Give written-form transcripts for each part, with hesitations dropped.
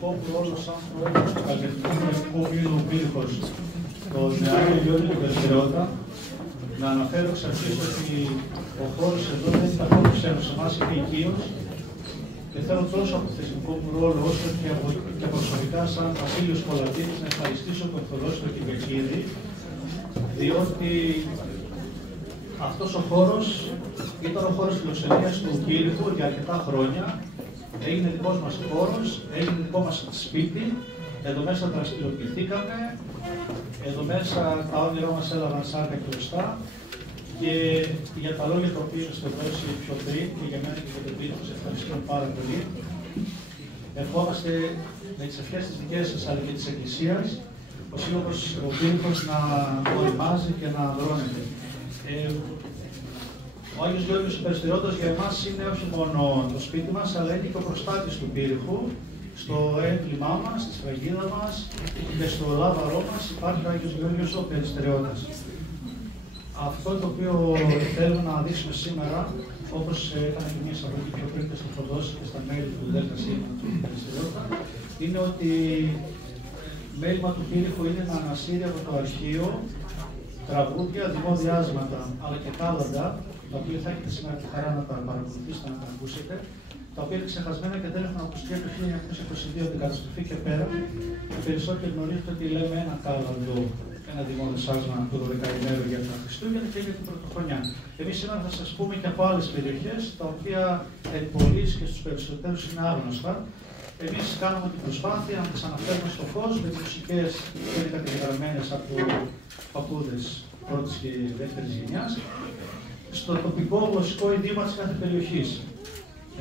δικό μου ρόλο σαν πρόεδρος του καλλιτεχνικού μουσικού ομίλου Πύργος, τον Άγιο Γιώργο και τον Ελευθερότητα, να αναφέρω εξ αρχής ότι ο χώρος εδώ δεν ήταν μόνο ξένος, σε εμάς είναι οικείος και θέλω τόσο από το θεσμικό μου ρόλο όσο και προσωπικά σαν Βασίλειος Κολατίνης να ευχαριστήσω τον Ορθοδόξο Κυπεκίδη, διότι αυτός ο χώρος ήταν ο χώρος φιλοξενίας του Κύρικου για αρκετά χρόνια. Έγινε δικός μας χώρος, έγινε δικό μας σπίτι, εδώ μέσα δραστηριοποιηθήκαμε, εδώ μέσα τα όνειρά μας έλαβαν σάρκα και οστά και για τα λόγια τα οποία σας δώσει πιο πριν και για μένα και για τον Πύργο, σας ευχαριστούμε πάρα πολύ. Ευχόμαστε με τις ευχές της δικές σας αλλά και της Εκκλησίας ο Σύλλογος ο Πύργος να οριμάζει και να δρώνεται. Ο Άγιος Γεώργιος Υπεριστερώτος για εμάς είναι όχι μόνο το σπίτι μας, αλλά είναι και ο προστάτης του Πύργου. Στο έμβλημά μας, στη σφραγίδα μας και στο λάβαρό μας υπάρχει ο Άγιος Γεώργιος ο Περιστερώτας. Αυτό το οποίο θέλουμε να δείξουμε σήμερα, όπως έκανα και μια εισαγωγή πιο πριν στο Θοδόση και στα μέλη του ΔΣ του Περιστερώτα, είναι ότι μέλημα του Πύργου είναι να ανασύρει από το αρχείο τραγούδια, δημοδιάσματα, αλλά και κάλαντα, τα οποία θα έχετε σήμερα τη χαρά να τα παρακολουθήσετε, να τα ακούσετε, τα οποία είναι ξεχασμένα και δεν έχουν ακουστεί από το 1922 την καταστροφή και πέρα. Οι περισσότεροι γνωρίζετε ότι λέμε ένα κάλαντο, ένα δημοδιάσμα του 12ημέρου για τα Χριστούγεννα και για την Πρωτοχρονιά. Εμείς σήμερα θα σας πούμε και από άλλες περιοχές, τα οποία εν πολλοίς και στους περισσότερους είναι άγνωστα. Εμείς κάναμε την προσπάθεια να τις αναφέρουμε στο φως με τις μουσικές που είναι κατηγραμμένες από παππούδες πρώτης και δεύτερης γενιάς, στο τοπικό γλωσσικό ιδίωμα της κάθε περιοχής.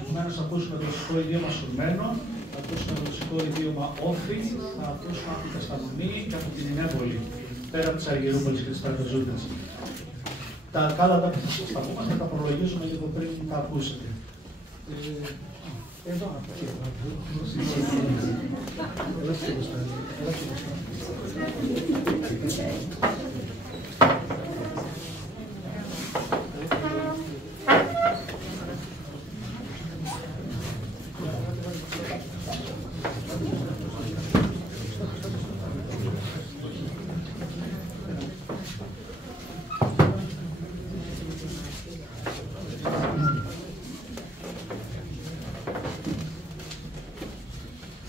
Επομένως, θα ακούσουμε το γλωσσικό ιδίωμα Σουρμένο, θα ακούσουμε το γλωσσικό ιδίωμα Όφη, θα ακούσουμε από την Καστανονή και από την Ινέβολη, πέρα από τις Αργυρούπολες και τις Τραπεζούντες. Τα κάλαντα που θα σας τα πούμε, θα τα προλογίζουμε λίγο πριν τα ακούσετε. Εδώ,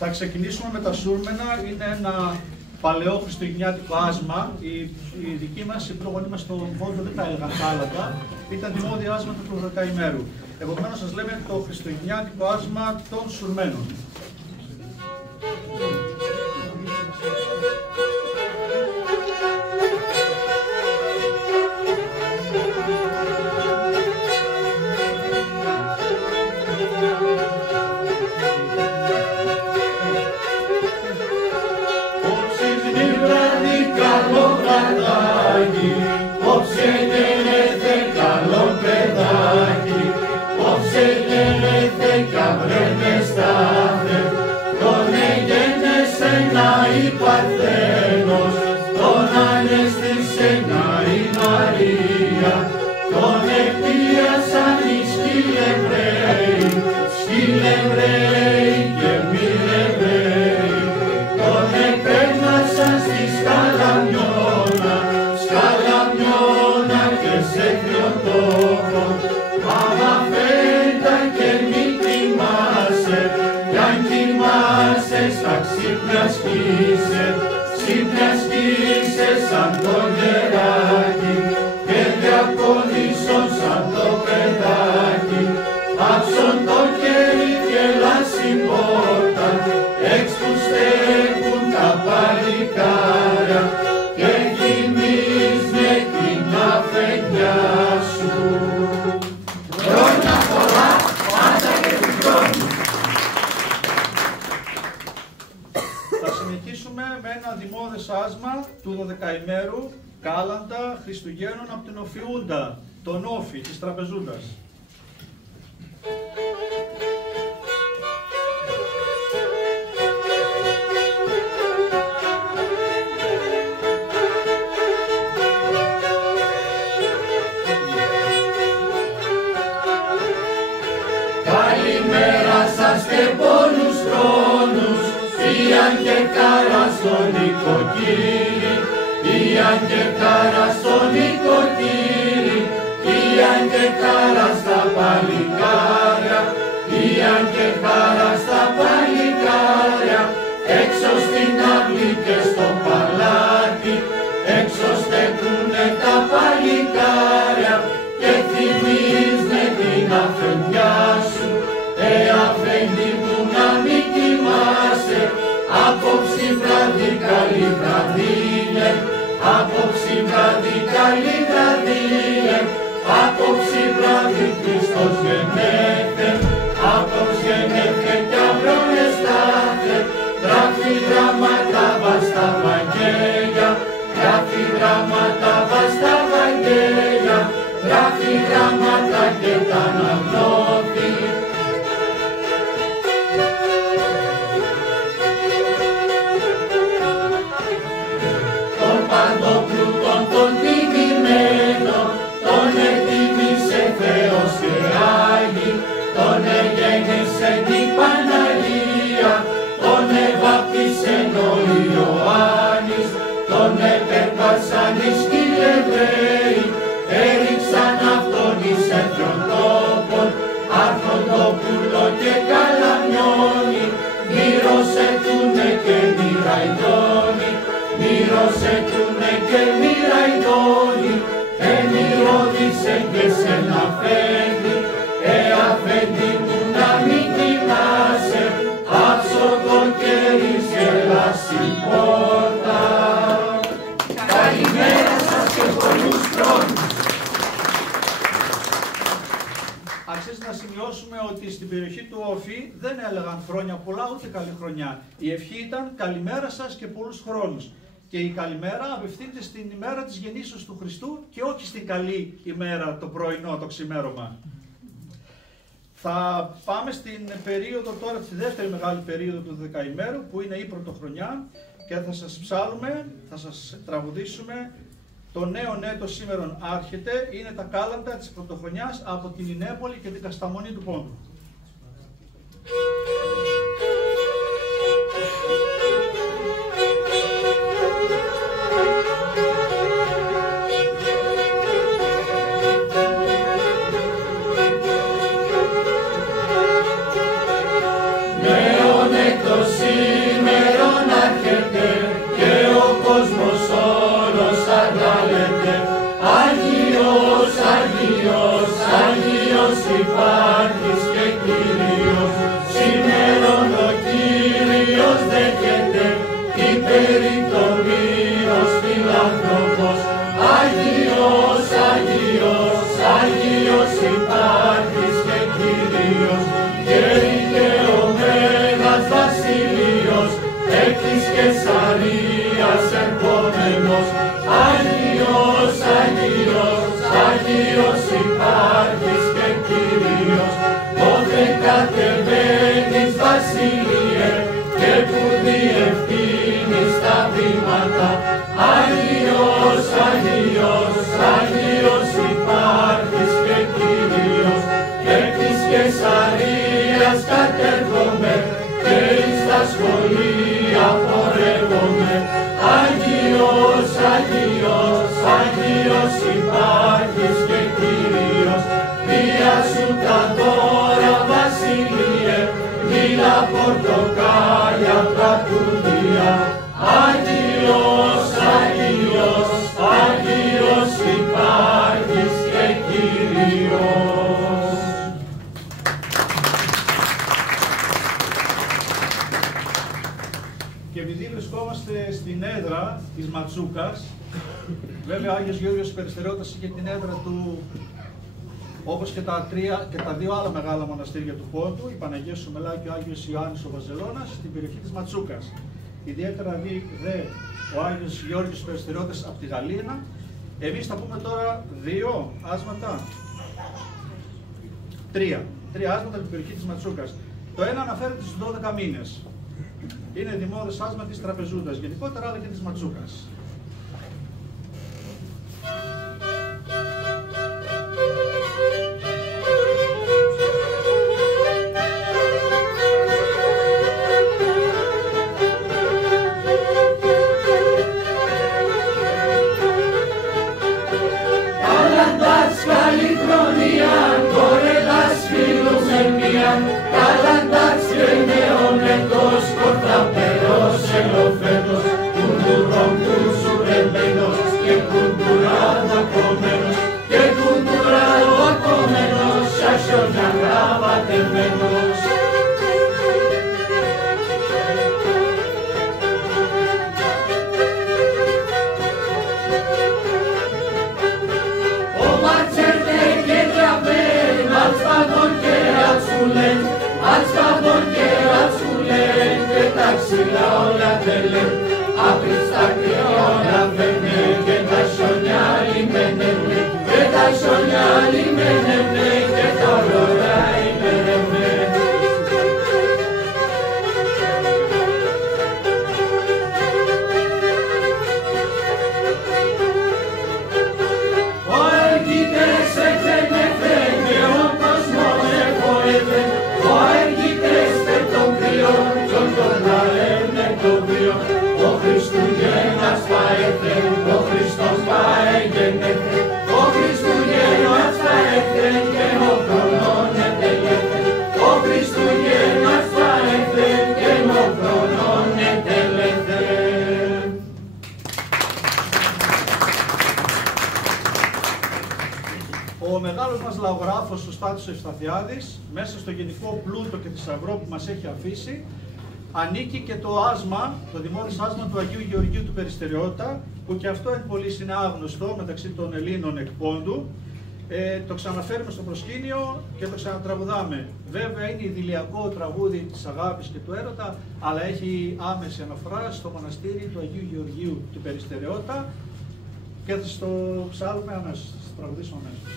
θα ξεκινήσουμε με τα Σούρμενα. Είναι ένα παλαιό χριστουγεννιάτικο άσμα. Η δική μας, οι προγονείς μας στον Πόντο δεν τα έλεγαν κάλαντα. Ήταν δημόδια άσματα του 12ημέρου. Επομένως σας λέμε το χριστουγεννιάτικο άσμα των Σουρμένων. Παρθένος, τον ανέστησε να η Μαρία, τον εκπίασαν οι σκυλευραίοι και μη Εβραίοι, τον εκπέμασαν στη σκαλαμιώνα και σε θεοτόκο, αμαφέντα και μη κοιμάσαι, κι αν κοιμάσαι στα ξύπνια σκίσε σαν το νεράκι και διακονήσουν σαν το παιδάκι, άψον το χέρι και λάσιν πόρτα, εξ που στέκουν τα παλικάρια και θυμίζ με την αφεντιά σου. Χρόνια πολλά, πάντα και του χρόνου. Με ένα δημόδες άσμα του 12ημέρου κάλαντα Χριστουγέννων από την Οφιούντα, τον Όφη της Τραπεζούντας. Καλημέρα σας και πολλούς χρόνους, Ιαν και χαρά στον νοικοκύρη, Ιαν και χαρά στον νοικοκύρη, Ιαν και χαρά στα παλικάρια, Ιαν και χαρά στα παλικάρια, έξω στην αυλή και στο παλάτι, έξω στέκουνε τα παλικάρια και θυμίζουνε την αφεντιά σου. Αφέντη μου να μην κοιμάσαι, απόψη βράδυ καλή βραδύλε, απόψη βράδυ καλή βραδύλε, απόψη βράδυ Χριστός γεννέται, απόψη γεννέται κι αύριο εστάται, γράφει γράμματα βας στα Βαγγέλια, γράφει γράμματα βας στα Βαγγέλια, γράφει γράμματα και τα αναγνώθη. Τον Παντοπλούτον τον τιμημένο, τον ετοίμησε Θεός και Άγιοι, τον εγέννησε την Παναγία, τον εβάπτισε ο Ιωάννης, τον επέρπασαν οι σκυλεβραίοι, έριξαν αυτόν εις έτριον τόπον, Αρχοντόπουλο και Καλαμιώνη, μύρωσε τούνε και μοιραϊδόνη, μύρωσε τούνε και μοιραϊδόνη, εμυρώδισε και σε ένα αφέντη, αφέντη μου να μην κοιμάσαι, άψω το κέρι σε λάση πόρτα. Καλημέρα σας και πολλούς χρόνους. Αξίζει να σημειώσουμε ότι στην περιοχή του Όφη δεν έλεγαν χρόνια πολλά ούτε καλή χρονιά. Η ευχή ήταν καλημέρα σας και πολλούς χρόνους. Και η καλημέρα απευθύνεται στην ημέρα της γεννήσεως του Χριστού και όχι στην καλή ημέρα, το πρωινό, το ξημέρωμα. Θα πάμε στην περίοδο τώρα, στη δεύτερη μεγάλη περίοδο του δεκαημέρου, που είναι η πρωτοχρονιά, και θα σας ψάλουμε, θα σας τραγουδήσουμε το νέο έτος σήμερον άρχεται, είναι τα κάλαντα της πρωτοχρονιάς από την Ινέπολη και την Κασταμονή του Πόντου. Νέον έτος σήμερον άρχεται και ο κόσμος όλος αγάλεται. Άγιος, Άγιος, Άγιος υπάρχεις και Κύριος, σήμερον ο Κύριος δέχεται, υπερητομίος φιλάνθρωπος. Άγιος, Άγιος, Άγιος υπάρχεις και Κύριος, γέρι και ο Μέγας Βασιλείος, εκ της Καισαρίας ερχόμενος. Άγιος, Άγιος, Άγιος υπάρχεις και Κύριος, πότε κατεβαίνεις Βασίλειε και που διευθύνεις τα βήματα. Άγιος, Άγιος, Άγιος υπάρχεις και Κύριος, εκ της Καισαρίας κατέρχομαι και εις τα σχολεία πορεύομαι. Άγιος, Άγιος, Άγιος υπάρχεις και Κύριος, δια σου τα δώρα Βασίλειε, μήλα πορτοκάλια πρατούδια. Άγιος, Άγιος, Άγιος υπάρχεις και Κύριος. Και επειδή βρισκόμαστε στην έδρα της Ματσούκας, βέβαια ο Άγιος Γεώργιος Περιστεριώτας είχε την έδρα του, όπως και τα δύο άλλα μεγάλα μοναστήρια του Πόντου, η Παναγία Σουμελά και ο Άγιος Ιωάννης ο Βαζελώνας, στην περιοχή της Ματσούκας. Ιδιαίτερα δε ο Άγιος Γεώργιος Περιστεριώτας από τη Γαλήνα. Εμείς θα πούμε τώρα δύο άσματα. Τρία άσματα από την περιοχή της Ματσούκας. Το ένα αναφέρεται στους 12 μήνες. Είναι δημόδες άσμα της Τραπεζούντας γενικότερα, αλλά και της Ματσούκας. καλαντάς και νεονετός, κορθαπερός ελοφέτος, κουντουρών κουσουρεμένος και κουντουράδο κομμένος και κουντουράδο κομμένος, σασιόνια γραβατεμένος. Άτσκαδον και ατσουλέν και τα ξύλα όλα θέλεν, απρίστα κρύα όλα φαίνε και τα σιόνια λιμένευε, και τα σιόνια λιμένευε και τα ωραία ημερεύε. Ο έργητες έφαινε και ο κόσμος εφοεύε, ο έργητες με τον κρύο, τον αέρνε το βίο, ο Χριστουγέννας πάεθε, ο Χριστός πάεγενέθε, ο Χριστουγέννας πάεθε και ο χρονών ετελέθε, ο Χριστουγέννας πάεθε και ο χρονών ετελέθε. Ο μεγάλος μας λαογράφος, ο Στάθης ο Ευσταθιάδης, μέσα στο γενικό πλούτο και θησαυρό που μας έχει αφήσει, ανήκει και το άσμα, το δημόδης άσμα του Αγίου Γεωργίου του Περιστεριώτα, που και αυτό εν πολλοίς είναι άγνωστο μεταξύ των Ελλήνων εκπόντου. Το ξαναφέρουμε στο προσκήνιο και το ξανατραγουδάμε. Βέβαια είναι ιδηλιακό τραγούδι της αγάπης και του έρωτα, αλλά έχει άμεση αναφορά στο μοναστήρι του Αγίου Γεωργίου του Περιστεριώτα και θα το ψάλουμε αμέσως, θα το τραγουδήσουμε αμέσως.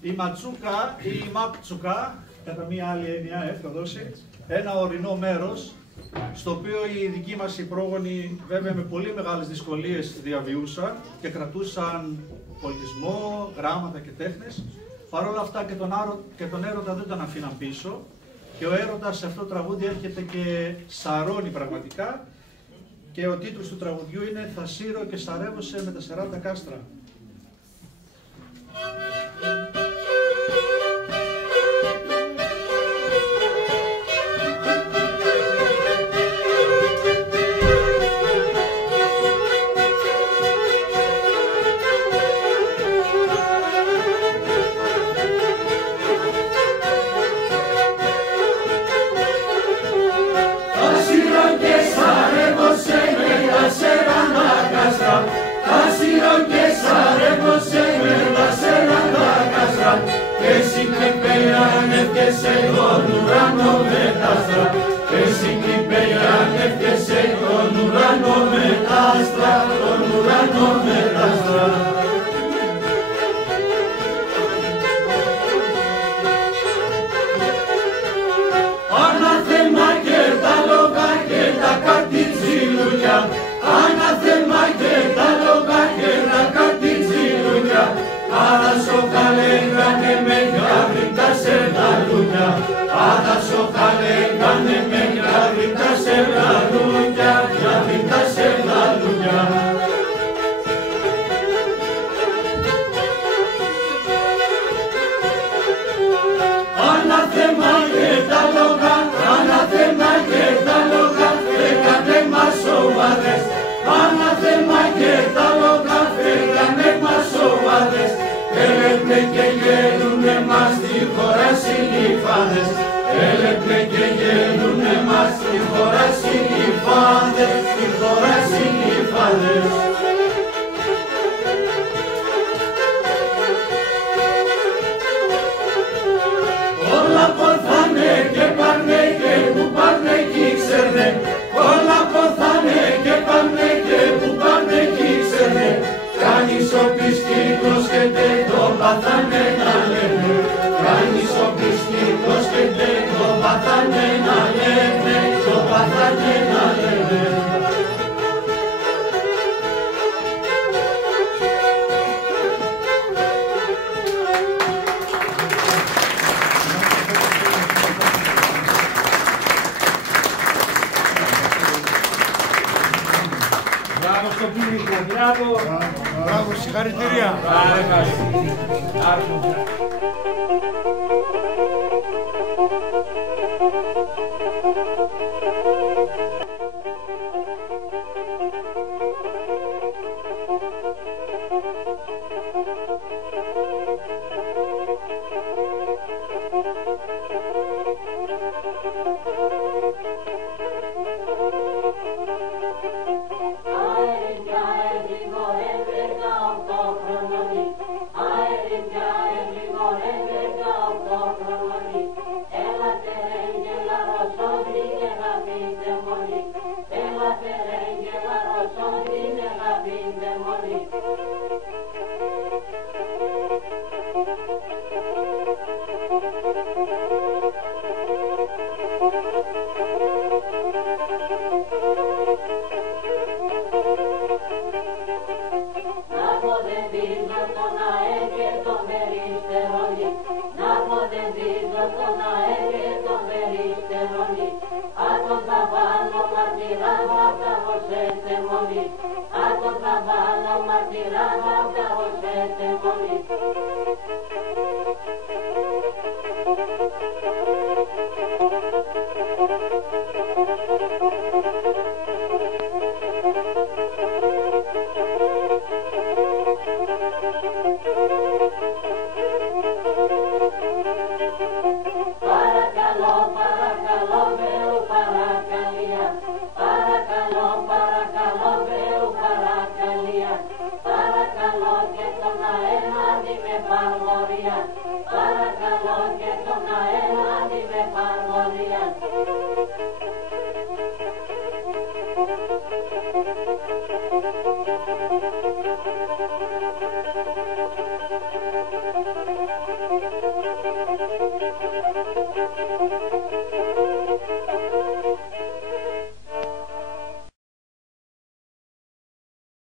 Η ματσούκα ή η μαπτσουκά, κατά μία άλλη έννοια, θα δώσει ένα ορεινό μέρος, στο οποίο οι δικοί μας οι πρόγονοι βέβαια με πολύ μεγάλες δυσκολίες διαβιούσαν και κρατούσαν πολιτισμό, γράμματα και τέχνες. Παρ' όλα αυτά και τον έρωτα δεν τον αφήναν πίσω. Και ο έρωτας σε αυτό το τραγούδι έρχεται και σαρώνει πραγματικά. Και ο τίτλος του τραγουδιού είναι «Θα σύρω και σαρεύωσε με τα 40 κάστρα». Μπράβο, συγχαρητήρια. Martirana,